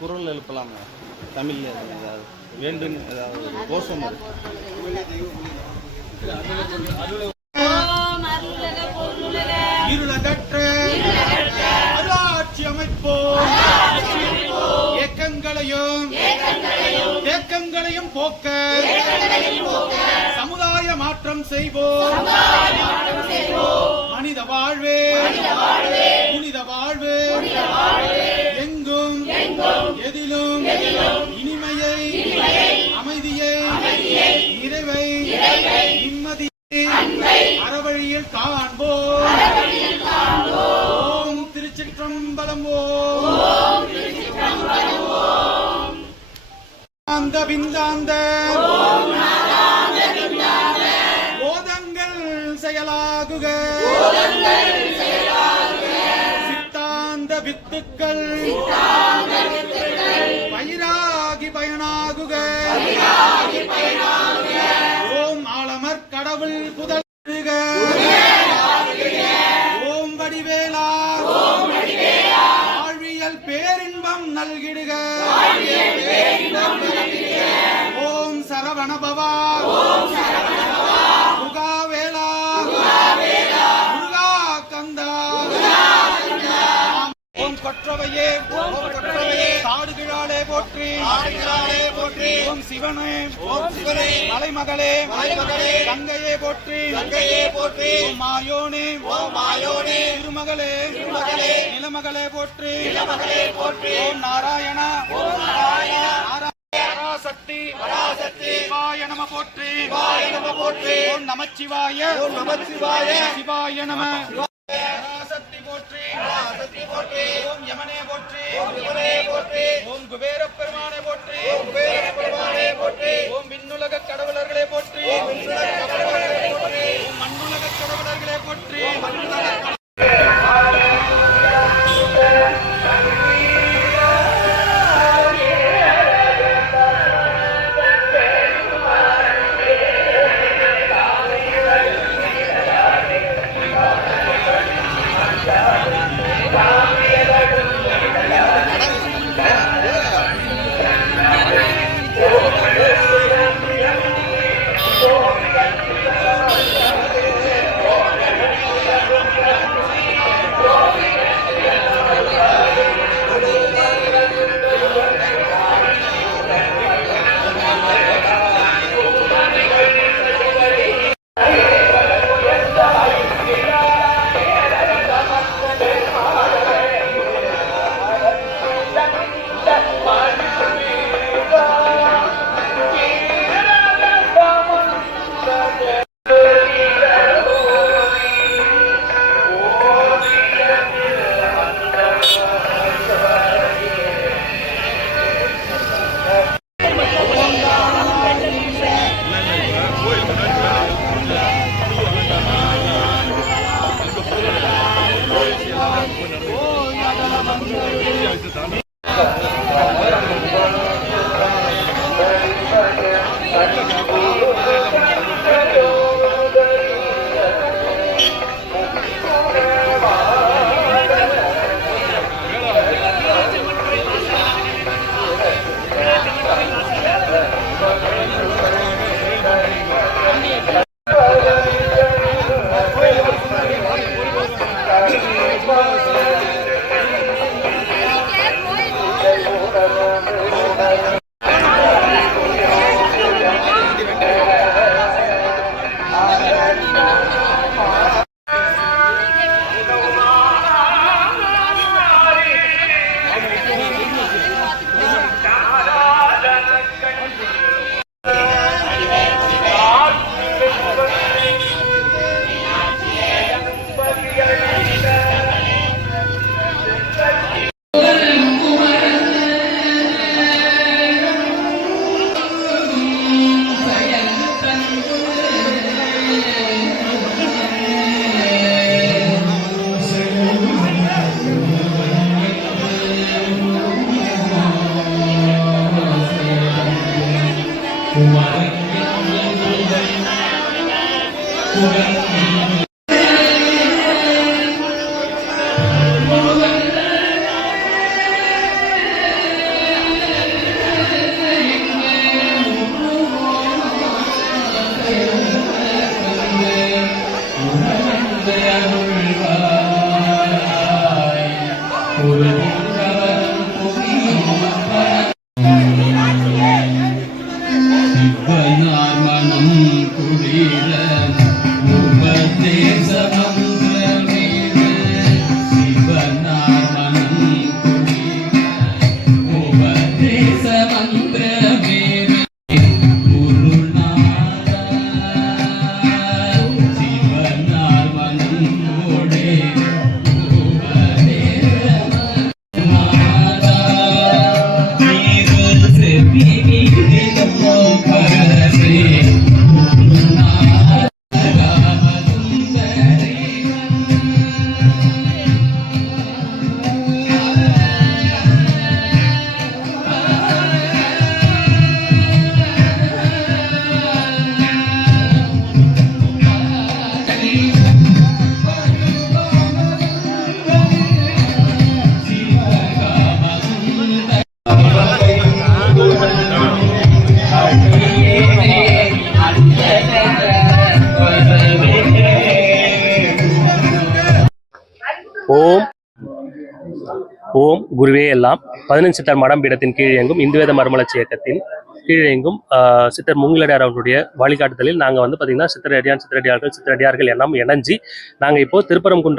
குரல் எழுப்பலாங்க தமிழ்ல ஏதாவது வேண்டும் ஏதாவது ஒரு கோஷம் இருளகற்ற அருளாட்சி அமைப்போம் ஏக்கங்களையும் போக்க சமுதாய மாற்றம் செய்வோம் மனித வாழ்வே புனித வாழ்வே எங்கும் எதிலும் இனிமையை அமைதியை நிறைவை நிம்மதியை அறவழியில் காண்போம். ஓம் திருச்சிற்றம்பலம். அந்த விந்தாந்த போதங்கள் செயலாகுக சித்தாந்த வித்துக்கள் பயிராகி பயனாகுக. ஓம் ஆலமர் கடவுள் புதல்க. ஓம் வடிவேலா வாழ்வியல் பேரின்பம் நல்கிடுக. ஓம் சரவணபவா முகாவேலா முருகா கந்தா. ஓம் கொற்றவையே காடுகிழாலே போற்றி ஓம் சிவனே மலைமகளே கங்கையே போற்றி ஓம் மாயோனே திருமகளே நிலமகளே போற்றி ஓம் நாராயணா பராசக்தி சிவாய நம போற்றி ஓம் நமச்சிவாய சிவாய நம. பராசக்தி போற்றி ஓம் யமனே போற்றி ஓம் குபேர பெருமானே போற்றி ஓம் விண்ணுலக கடவுளர்களே போற்றி ஓம் மண்ணுலக கடவுளர்களே போற்றி. சிவனார் மனம் குளிர உபதேச மந்திரமேற சிவனார் மனம் குளிர உபதேச மந்திரமேற குருநாதா சிவனார் மனம் குளிர ஓம் ஓம் குருவே எல்லாம் 15 சித்தர் மடம் பீடத்தின் கீழ் இயங்கும் இந்துவேத மறுமலர்ச்சி இயக்கத்தின் கீழ் இயங்கும் சித்தர் மூங்கிலடியார் அவர்களுடைய வழிகாட்டுதலில் நாங்கள் வந்து பார்த்தீங்கன்னா சித்தரடியார்கள் எல்லாம் இணைஞ்சு நாங்கள் இப்போ திருப்பரங்குன்றம்